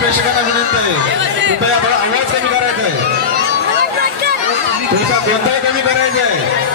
प्रेक्षकांना विनंती आहे, कृपया थोडा आवाज कमी करायचा आहे, तुमचा गोंधळ कमी करायचा आहे.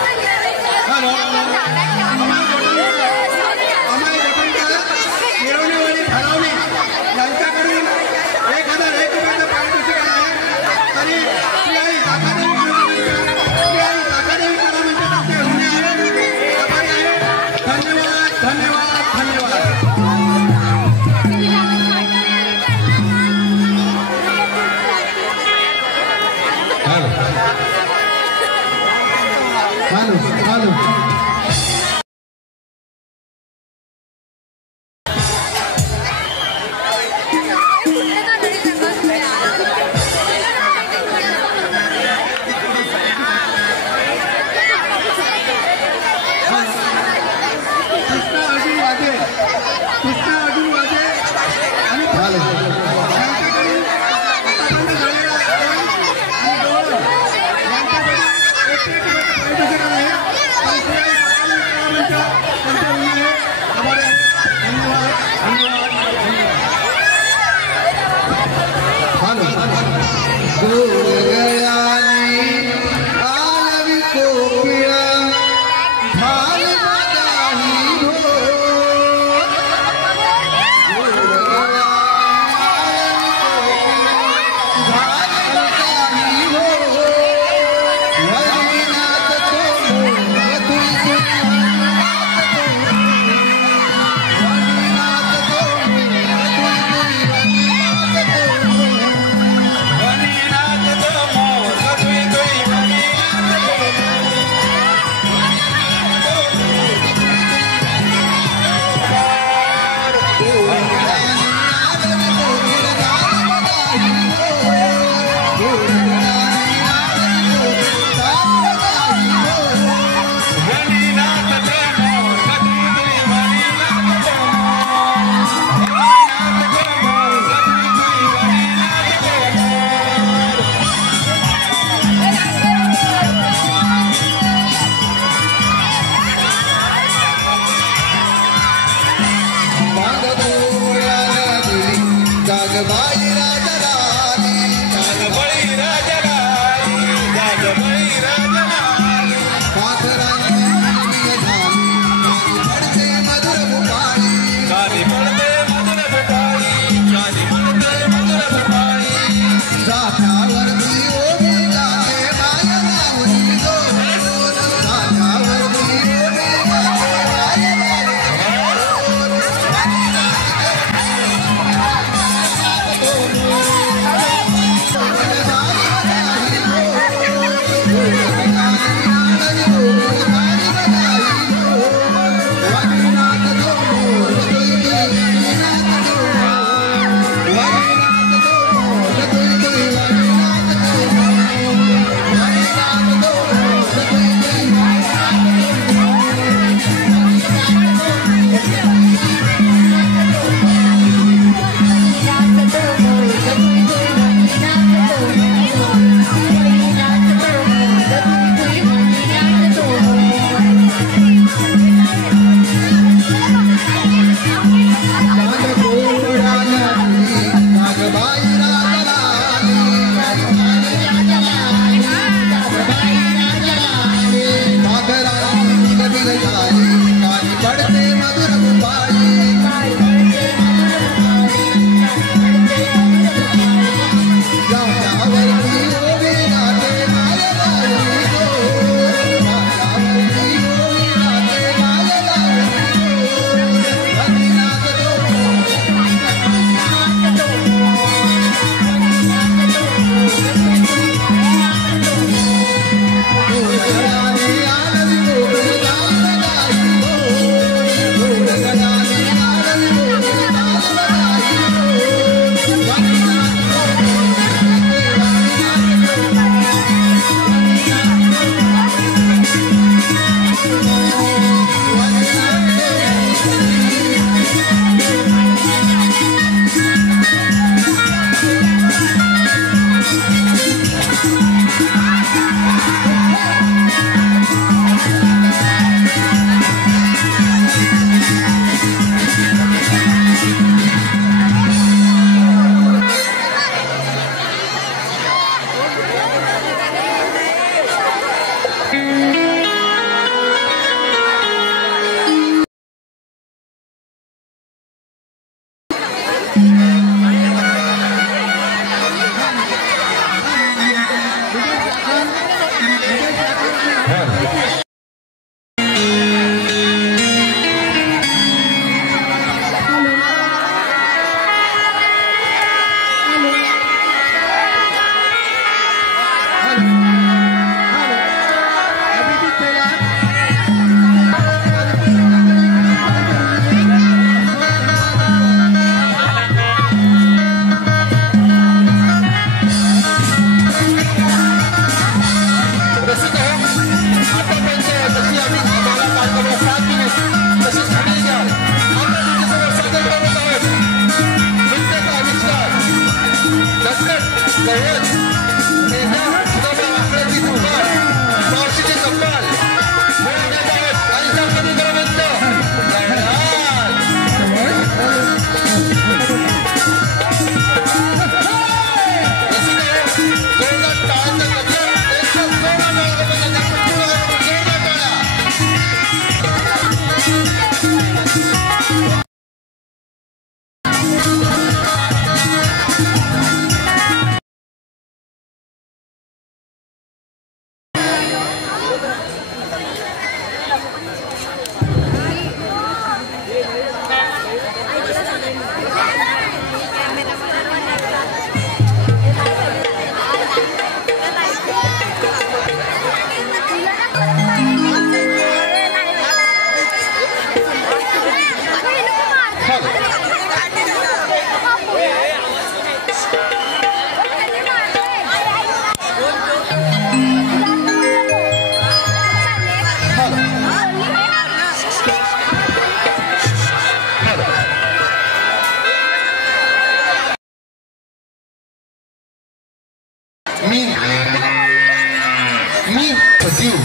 मी सजीव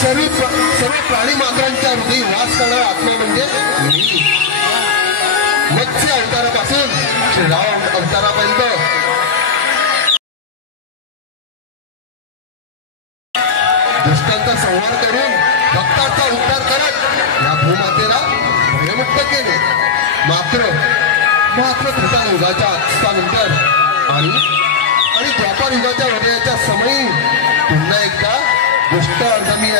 सर्व प्राणी मात्रांच्या हृदयी वास करणारा आत्मा म्हणजे मी. मत्स्य अवतारापासून श्रीराम अवतारापर्यंत दुष्टांचा संहार करून भक्तांचा उद्धार करत या भूमातेला भयमुक्त केले. मात्र त्रेता युगाच्या अस्तानंतर आणि द्वापार युगाच्या हृदयाच्या समयी पुन्हा एकदा दुष्ट अर्धमी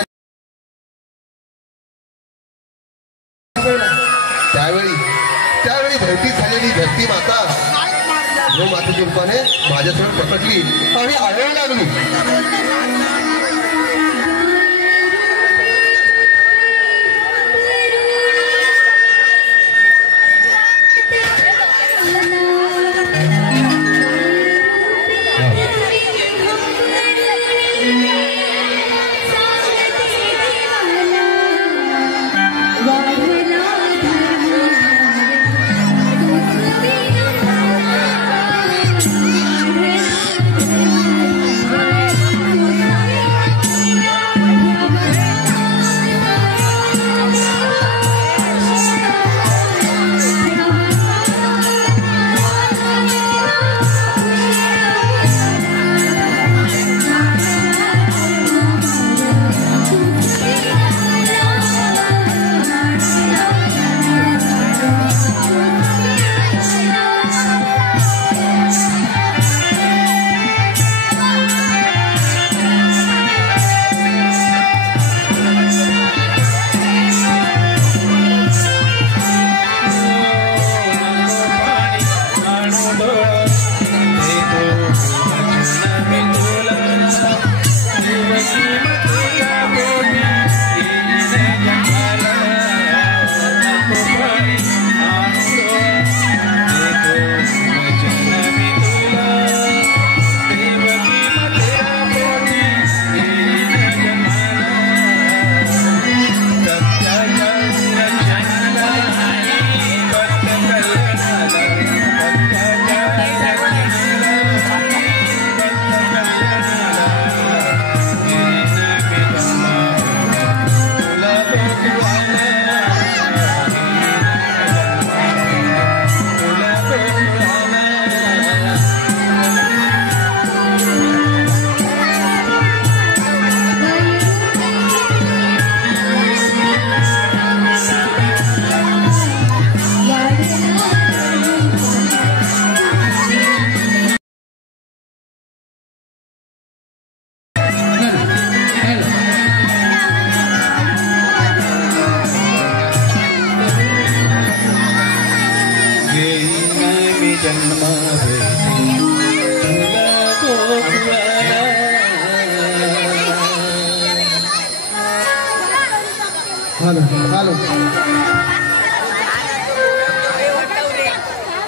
त्यावेळी भरती झालेली धरती माता मातेच्या रूपाने माझ्यासमोर प्रकटली आणि आढळू लागली.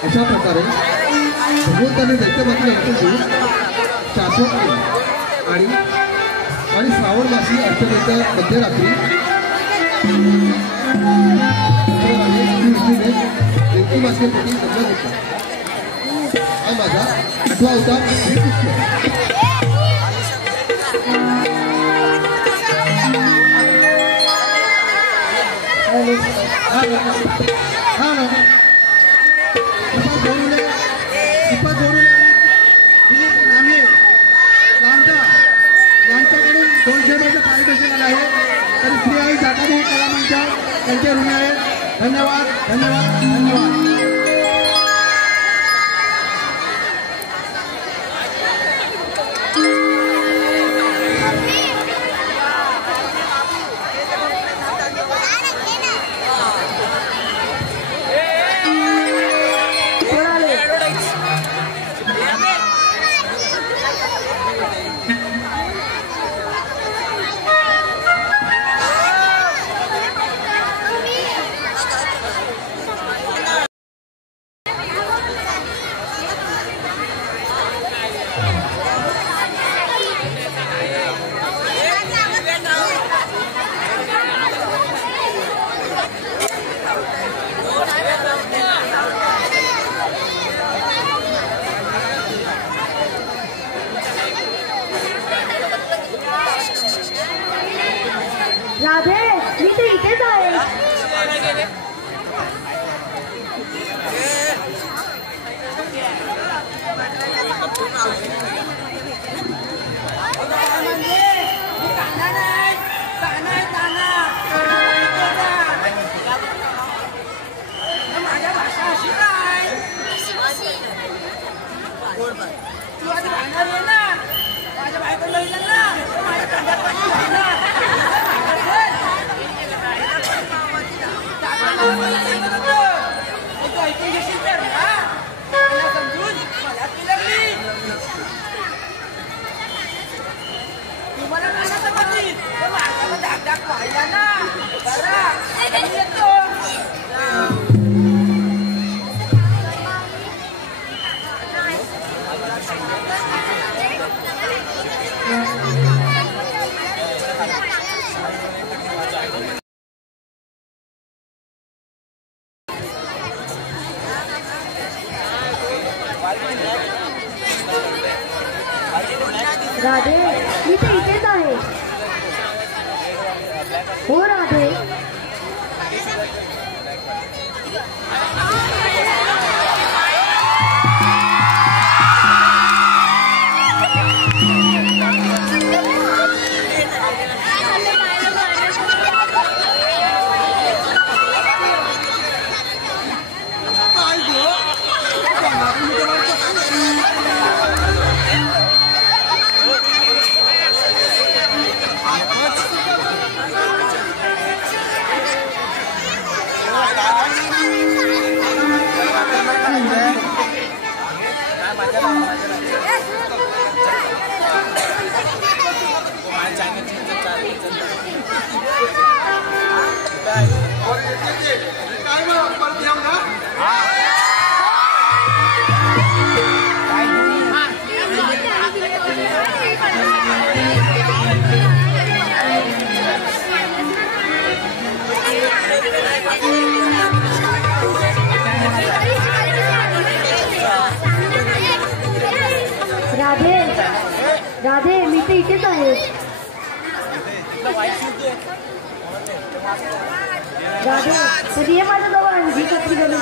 अशा प्रकारे भगवंताने दैत्यमातेला शाश्वत केले आणि श्रावण मासी अष्टमीच्या मध्यरात्री दैत्यमातेसाठी लग्न होता. हा माझा 8वा अवतार श्रीकृष्ण. यांच्याकडून 200 रुपयाचं पारितोषिक आहे. तरी श्री आई जातादेवी कला मंच त्यांचे ऋणी आहेत. धन्यवाद धन्यवाद धन्यवाद. राधे मी तर इथेच आहे. हो राधे. राधे राधे मी तर इथेच आहे. राधे कधी ये माझ्याजवळ आणखी कधी करू.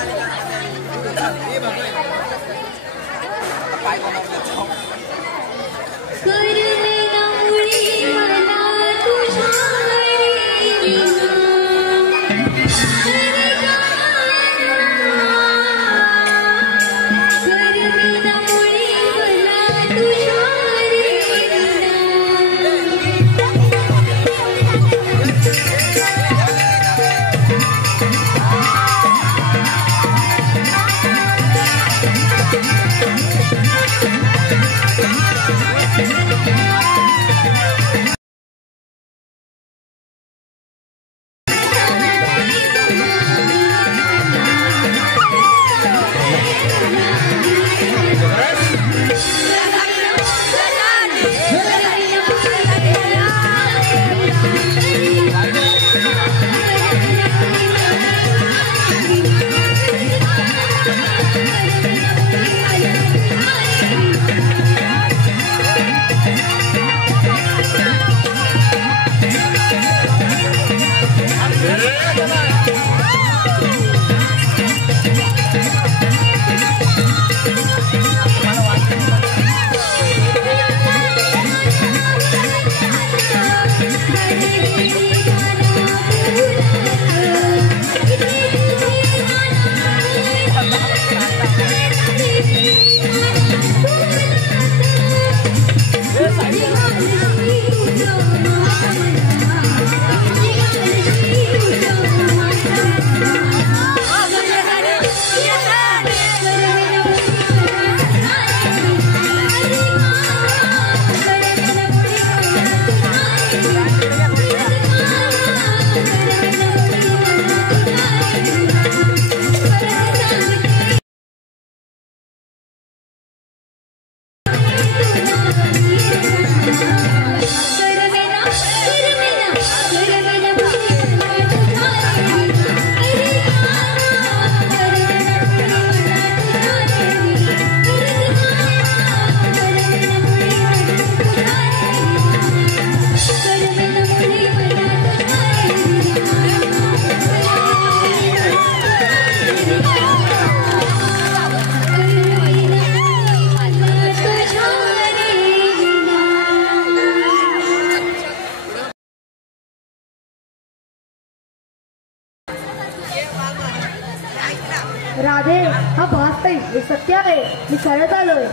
राधे हा भास नाही, हे सत्य आहे. मी खरंच आलोय.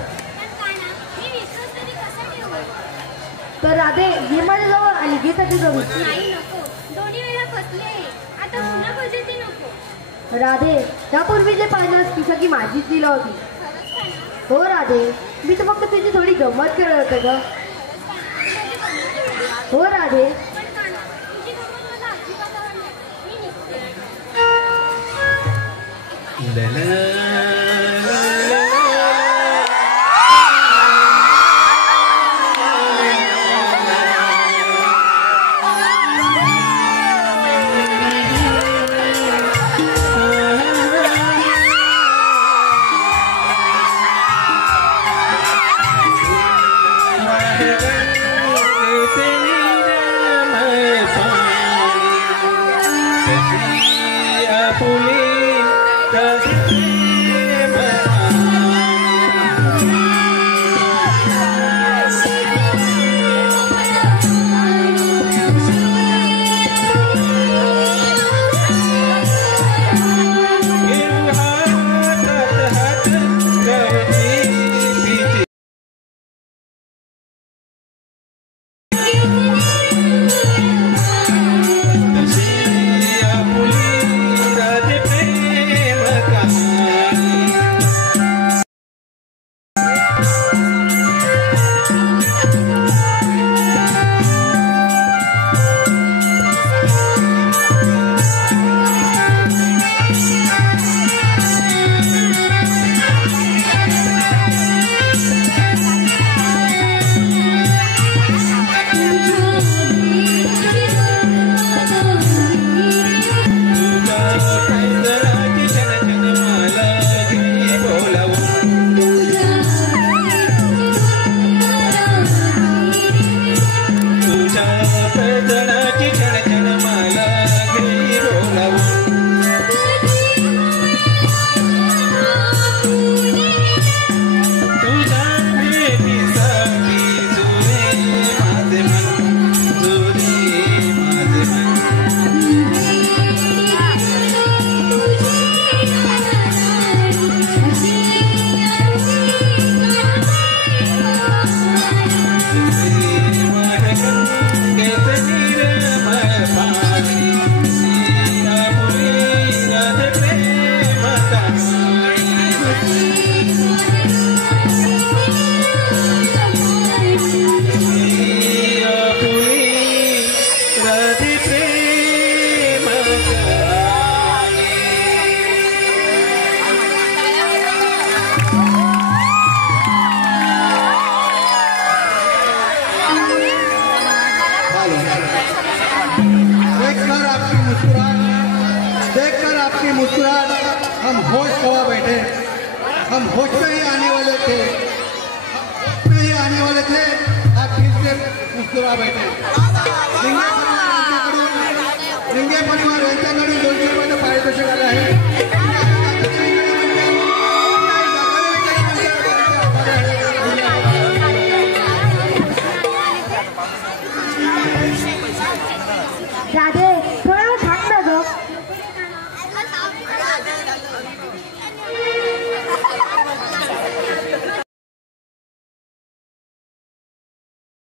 तर राधे ये माझ्याजवळ आणि घे त्याची जवळ. दोन्ही वेळा फसले. आता पुन्हा फजिती नको. राधे त्यापूर्वी जे पाहिलं ती सगळी माझीच दिला होती. हो राधे मी तर फक्त तुझी थोडी गंमत करत होते ग. हो राधे पण तुझी गंमत देखकर आपकी मुस्कुराहट हम होश गवा बैठे। हम होश में ही आने वाले थे, आप फिर से मुस्कुरा बैठे। लिंगे परिवार यांच्याकडून 200 रुपये पारितोषिक आले आहे। राधे थोडा वेळ थांब ना ग।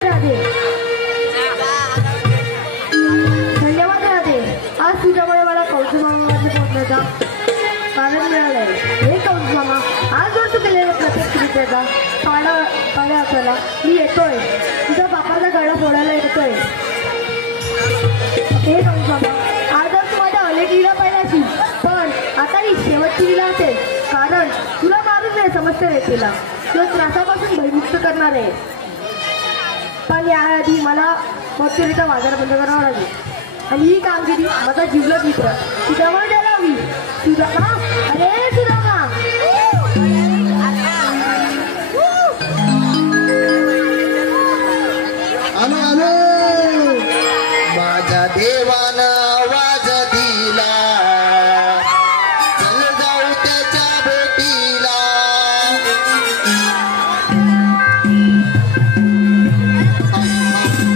राधे धन्यवाद राधे, आज तुझ्यामुळे मला कौतुक मामामध्ये पोहोचण्याचा कारण मिळालंय। हे कौतुक मामा, आज जर तू केलेला प्रत्येक कृत्याचा पाड्या आपल्याला मी येतोय, तुझ्या बापाचा गळा फोडायला येतोय। हे कौतुक मामा, आज जर तू माझ्या अनेक लीला पाहिल्याची, पण आता ही शेवटची लीला असेल, कारण तुला मारून नाही समजते व्यक्तीला, तुला त्रासापासून भयमुक्त करणार आहे। पण याआधी मला मथुरेचा बाजार बंद करावा लागेल आणि ही कामगिरी माझा जीवलग मित्र तुझ्यावर द्यायला हवी। सुदामा, अरे सुदामा, आलो माझ्या देवानं आवाज दिला, चल जाऊ त्याच्या भेटीला।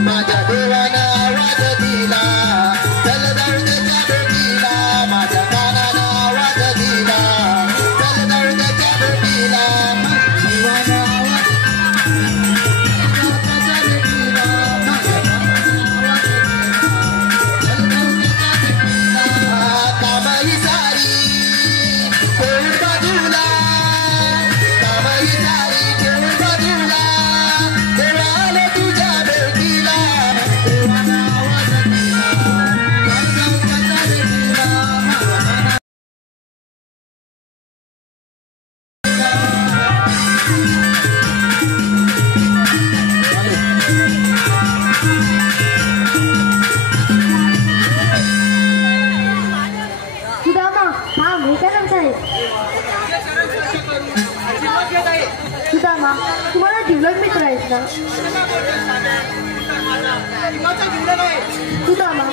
माझ्या देवानं आवाज दिला, चल जाऊ त्याच्या भेटीला। माझ्या कानानं आवाज दिला, चल जाऊ त्याच्या भेटीला। देवानं आहे सुदामा, तुम्हाला जिवलग मित्र आहेत ना? सुदामा,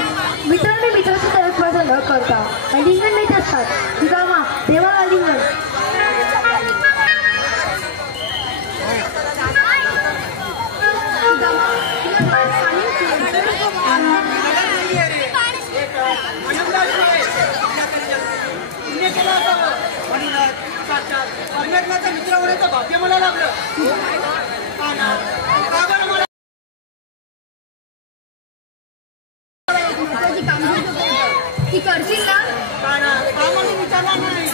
मित्रांनी मित्राची तरस्पर्धा न करता आलिंगन देत असतात. सुदामा, देवा आलिंगन. मित्र होण्याचं भाग्य मला लागलं. ती करशील ना? विचारणार नाही.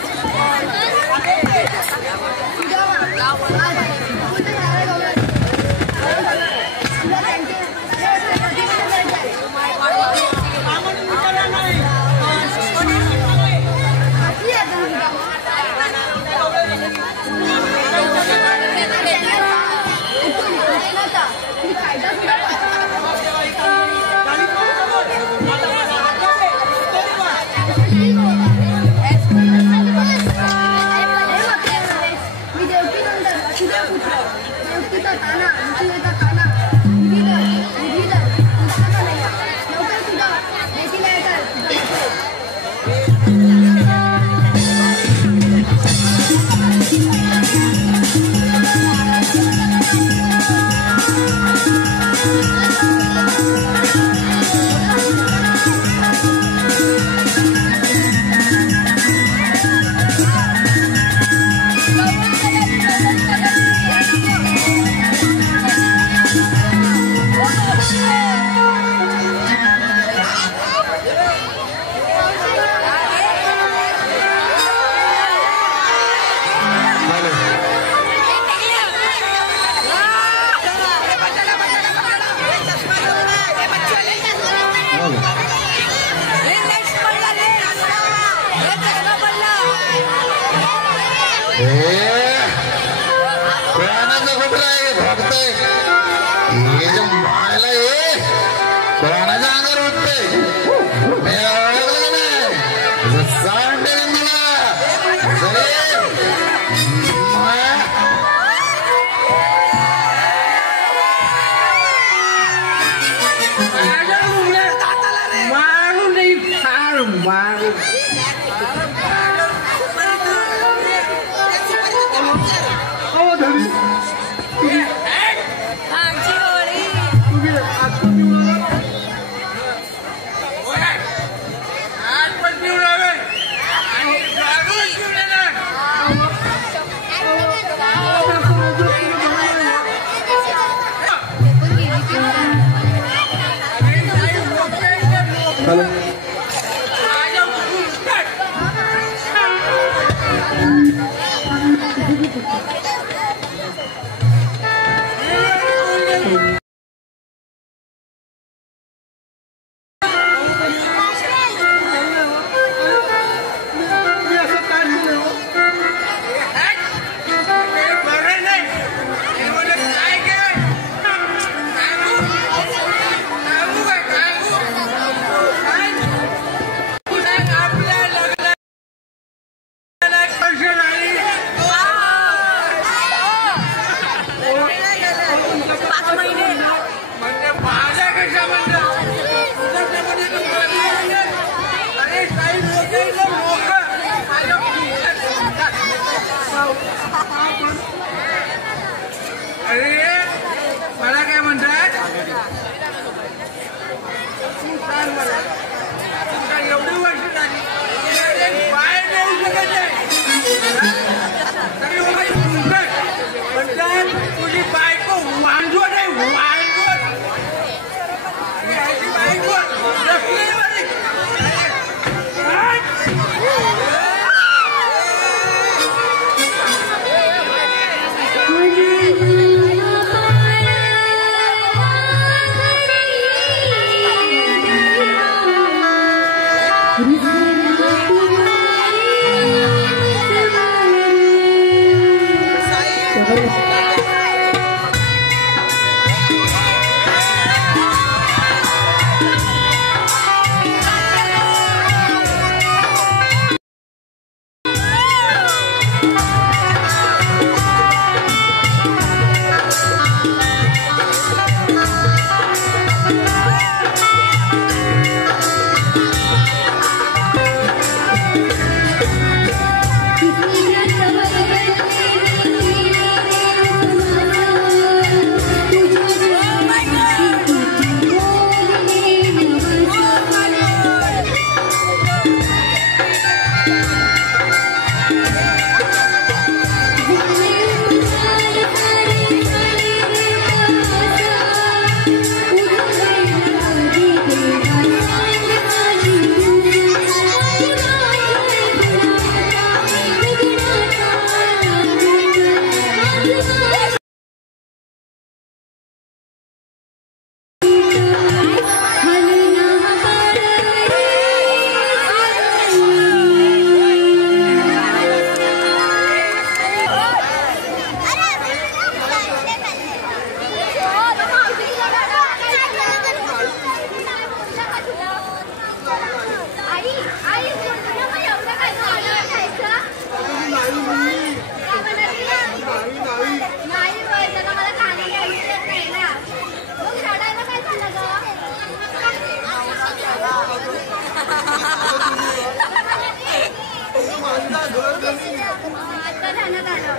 मनात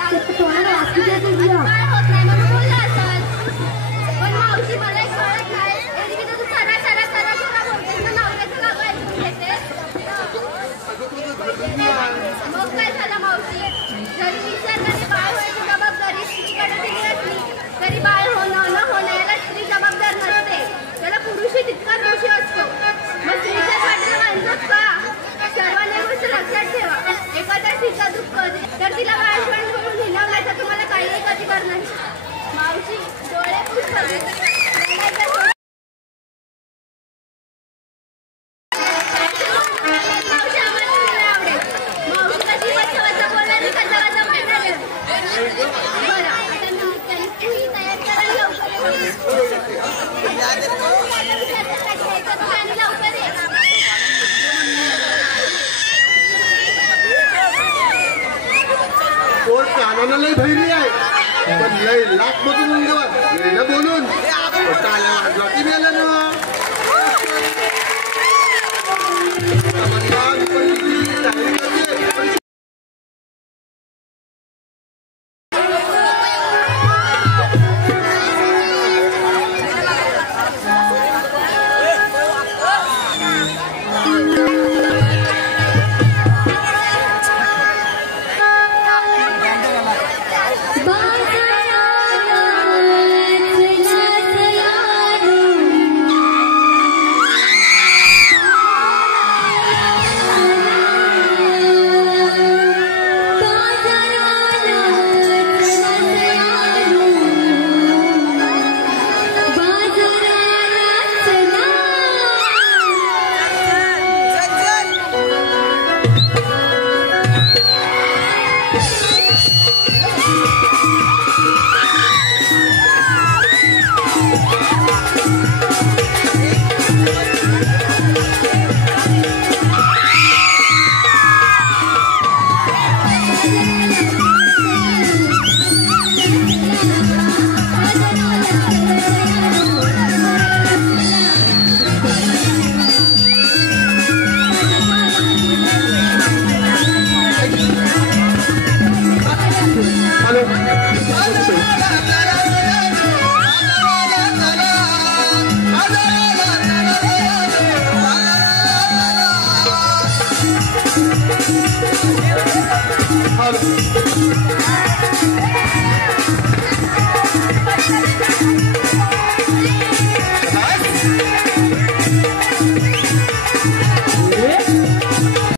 आलं तोंडाला वाचू दे तुझ्या. काय होत नाही म्हणून बोलला असाल. पण मावशी मला एक कळत नाही एरवी तर तू सरा बोलतेस ना नवऱ्याचं नाव ऐकून घेतेस. मग काय झालं मावशी जरी विचारणारी बाळ व्हायची जबाबदारी स्त्रीकडे दिली असली तरी बाळ होणं न होणं याला स्त्री जबाबदार नसते. त्याला पुरुषही तितका दोषी असतो. मग स्त्रीच्या वाटेला माणसंच का? सर्वांनी गोष्ट लक्षात ठेवा. एखाद्या स्त्रीचं दुःख तर तिला बाळपण म्हणून हिणवण्याचा तुम्हाला काही अधिकार नाही. मावशी डोळे पुसतात. कोण कानाला लय भैरी आहे पण लय लाख बघून बोलून टाळ्या वाजवा की मेलं ना. Halo.